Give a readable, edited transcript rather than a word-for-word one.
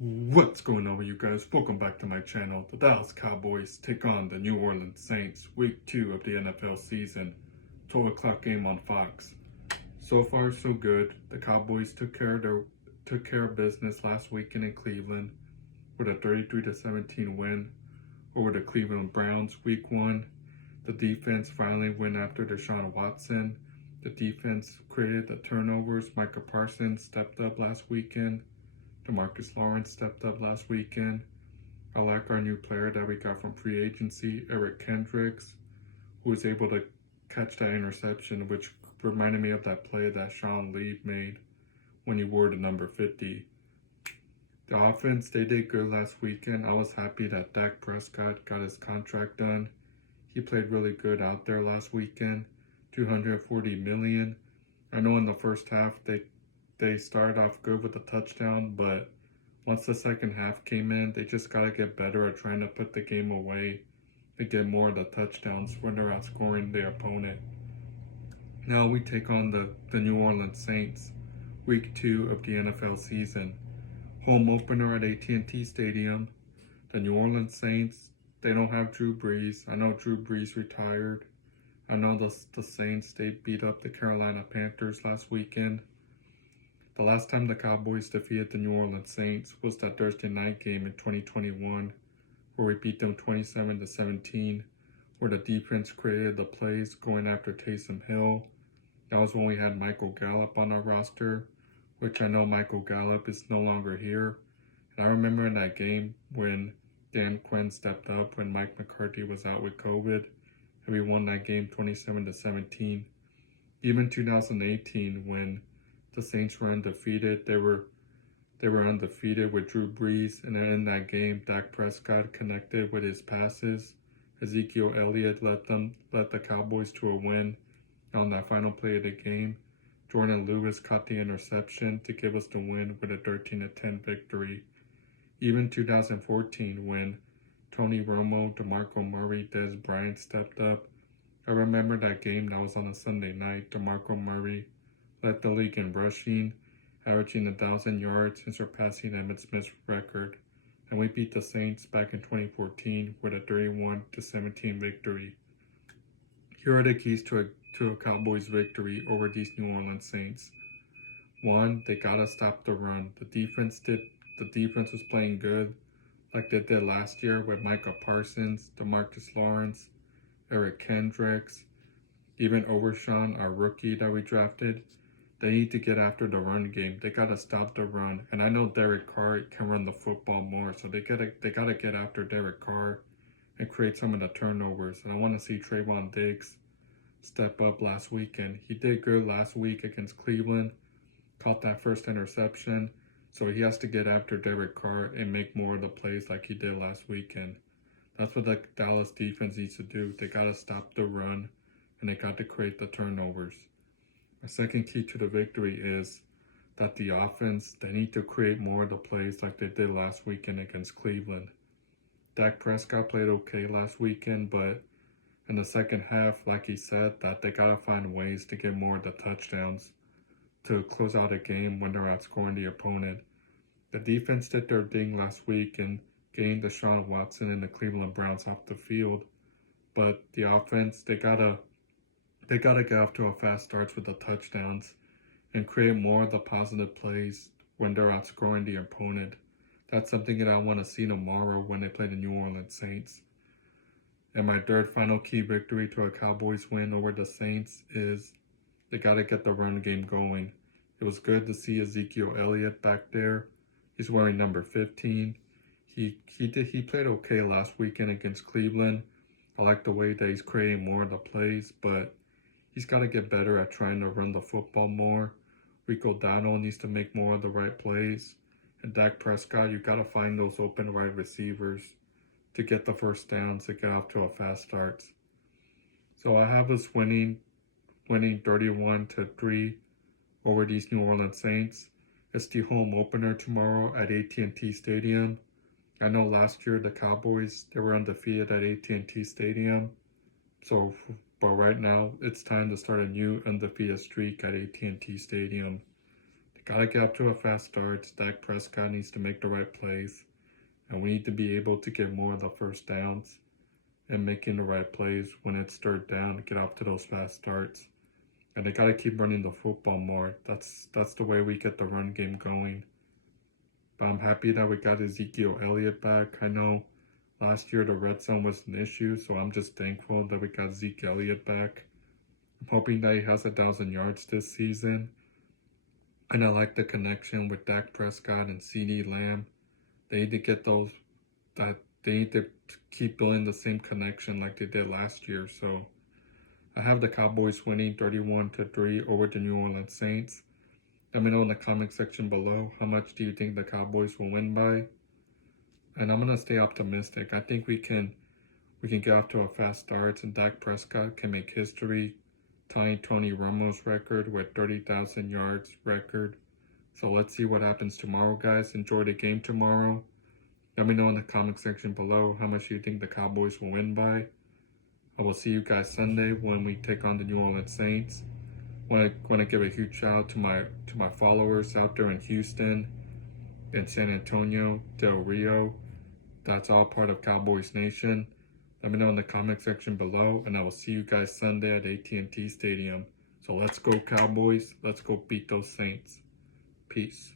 What's going on with you guys? Welcome back to my channel. The Dallas Cowboys take on the New Orleans Saints, week 2 of the NFL season. 12 o'clock game on Fox. So far so good. The Cowboys took care of business last weekend in Cleveland with a 33-17 win over the Cleveland Browns week 1. The defense finally went after Deshaun Watson. The defense created the turnovers. Micah Parsons stepped up last weekend. Demarcus Lawrence stepped up last weekend. I like our new player that we got from free agency, Eric Kendricks, who was able to catch that interception, which reminded me of that play that Sean Lee made when he wore the number 50. The offense, they did good last weekend. I was happy that Dak Prescott got his contract done. He played really good out there last weekend, $240 million. I know in the first half they started off good with a touchdown, but once the second half came in, they just got to get better at trying to put the game away and get more of the touchdowns when they're outscoring their opponent. Now we take on the New Orleans Saints, week 2 of the NFL season. Home opener at AT&T Stadium. The New Orleans Saints, they don't have Drew Brees. I know Drew Brees retired. I know the Saints, they beat up the Carolina Panthers last weekend. The last time the Cowboys defeated the New Orleans Saints was that Thursday night game in 2021, where we beat them 27-17, where the defense created the plays going after Taysom Hill. That was when we had Michael Gallup on our roster, which I know Michael Gallup is no longer here. And I remember in that game when Dan Quinn stepped up when Mike McCarthy was out with COVID, and we won that game 27-17. Even 2018, when the Saints were undefeated, they were undefeated with Drew Brees, and then in that game, Dak Prescott connected with his passes. Ezekiel Elliott led the Cowboys to a win on that final play of the game. Jordan Lewis caught the interception to give us the win with a 13-10 victory. Even 2014, when Tony Romo, DeMarco Murray, Dez Bryant stepped up. I remember that game. That was on a Sunday night. DeMarco Murray led the league in rushing, averaging 1,000 yards and surpassing Emmitt Smith's record. And we beat the Saints back in 2014 with a 31-17 victory. Here are the keys to a Cowboys victory over these New Orleans Saints. 1, they gotta stop the run. The defense was playing good, like they did last year with Micah Parsons, Demarcus Lawrence, Eric Kendricks, even Overshawn, our rookie that we drafted. They need to get after the run game. They gotta stop the run. And I know Derek Carr can run the football more, so they gotta get after Derek Carr and create some of the turnovers. And I want to see Trayvon Diggs step up last weekend. He did good last week against Cleveland, caught that first interception. So he has to get after Derek Carr and make more of the plays like he did last weekend. That's what the Dallas defense needs to do. They gotta stop the run, and they got to create the turnovers. My second key to the victory is that the offense, they need to create more of the plays like they did last weekend against Cleveland. Dak Prescott played okay last weekend, but in the second half, like he said, that they got to find ways to get more of the touchdowns to close out a game when they're outscoring the opponent. The defense did their thing last week and gained Deshaun Watson and the Cleveland Browns off the field, but the offense, they gotta get off to a fast start with the touchdowns and create more of the positive plays when they're outscoring the opponent. That's something that I want to see tomorrow when they play the New Orleans Saints. And my third final key victory to a Cowboys win over the Saints is they got to get the run game going. It was good to see Ezekiel Elliott back there. He's wearing number 15. He played okay last weekend against Cleveland. I like the way that he's creating more of the plays, but he's got to get better at trying to run the football more. Rico Dowdle needs to make more of the right plays. And Dak Prescott, you got to find those open wide receivers to get the first downs, to get off to a fast start. So I have us winning 31-3 over these New Orleans Saints. It's the home opener tomorrow at AT&T Stadium. I know last year the Cowboys, they were undefeated at AT&T Stadium. But right now, it's time to start a new undefeated streak at AT&T Stadium. The Gotta get up to a fast start. Dak Prescott needs to make the right plays. And we need to be able to get more of the first downs and making the right plays when it's third down, get off to those fast starts. And they gotta keep running the football more. That's the way we get the run game going. But I'm happy that we got Ezekiel Elliott back. I know last year the red zone was an issue, so I'm just thankful that we got Zeke Elliott back. I'm hoping that he has 1,000 yards this season. And I like the connection with Dak Prescott and CeeDee Lamb. They need to get those, they need to keep building the same connection like they did last year. So I have the Cowboys winning 31-3 over the New Orleans Saints. Let me know in the comment section below, how much do you think the Cowboys will win by? And I'm going to stay optimistic. I think we can get off to a fast start, and Dak Prescott can make history, tying Tony Romo's record with 30,000 yards record. So let's see what happens tomorrow, guys. Enjoy the game tomorrow. Let me know in the comment section below how much you think the Cowboys will win by. I will see you guys Sunday when we take on the New Orleans Saints. I want to give a huge shout out to my followers out there in Houston, in San Antonio, Del Rio. That's all part of Cowboys Nation. Let me know in the comment section below, and I will see you guys Sunday at AT&T Stadium. So let's go Cowboys. Let's go beat those Saints. Peace.